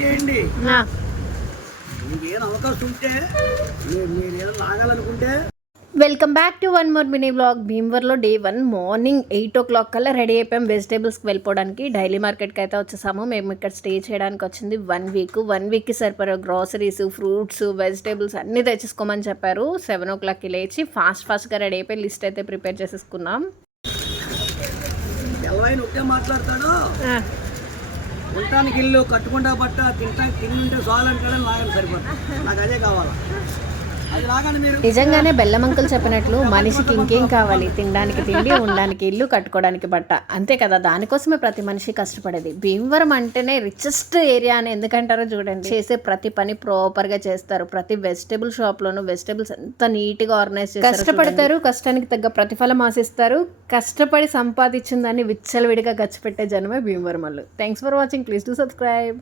చేయండి. మీకేం అవకాశం ఉంటే మీరేదో లాగాలనుకుంటే. Welcome back to one more mini vlog. భీమవరంలో డే 1 మార్నింగ్ 8 o'clock కల్లా రెడీ అయిపోయాం వెజిటేబుల్స్కి వెళ్ళిపోవడానికి. డైలీ మార్కెట్కి అయితే వచ్చేసాము. మేము ఇక్కడ స్టే చేయడానికి వచ్చింది 1 వీక్కి సరిపడా గ్రాసరీస్, ఫ్రూట్స్, వెజిటేబుల్స్ అన్నీ తెచ్చేసుకోమని చెప్పారు. 7 o'clockకి లేచి ఫాస్ట్గా రెడీ అయిపోయి లిస్ట్ అయితే ప్రిపేర్ చేసేసుకున్నాం. ఎల్లవైన ఒకే మాట్లాడతాడు. ఉండటానికి ఇల్లు, కట్టుకుంటా బట్ట, తింటానికి తిండి ఉంటే చాలు అంటాడని లాగని సరిపోతుంది. నాకు అదే కావాలా. నిజంగానే బెల్లమంకులు చెప్పినట్లు మనిషికి ఇంకేం కావాలి? తినడానికి తిండి, ఉండడానికి ఇల్లు, కట్టుకోవడానికి బట్ట, అంతే కదా. దానికోసమే ప్రతి మనిషి కష్టపడేది. భీమవరం అంటేనే రిచెస్ట్ ఏరియా అని ఎందుకంటారో చూడండి. చేసే ప్రతి పని ప్రాపర్గా చేస్తారు. ప్రతి వెజిటేబుల్ షాప్లోనూ వెజిటేబుల్స్ ఎంత నీట్గా ఆర్గనైజ్ చేస్తారు. కష్టపడతారు, కష్టానికి తగ్గ ప్రతిఫలం ఆశిస్తారు. కష్టపడి సంపాదించిన దాన్ని విచ్చలవిడిగా ఖర్చు పెట్టే జనమే భీమవరం వాళ్ళు. Thanks for watching. Please do subscribe.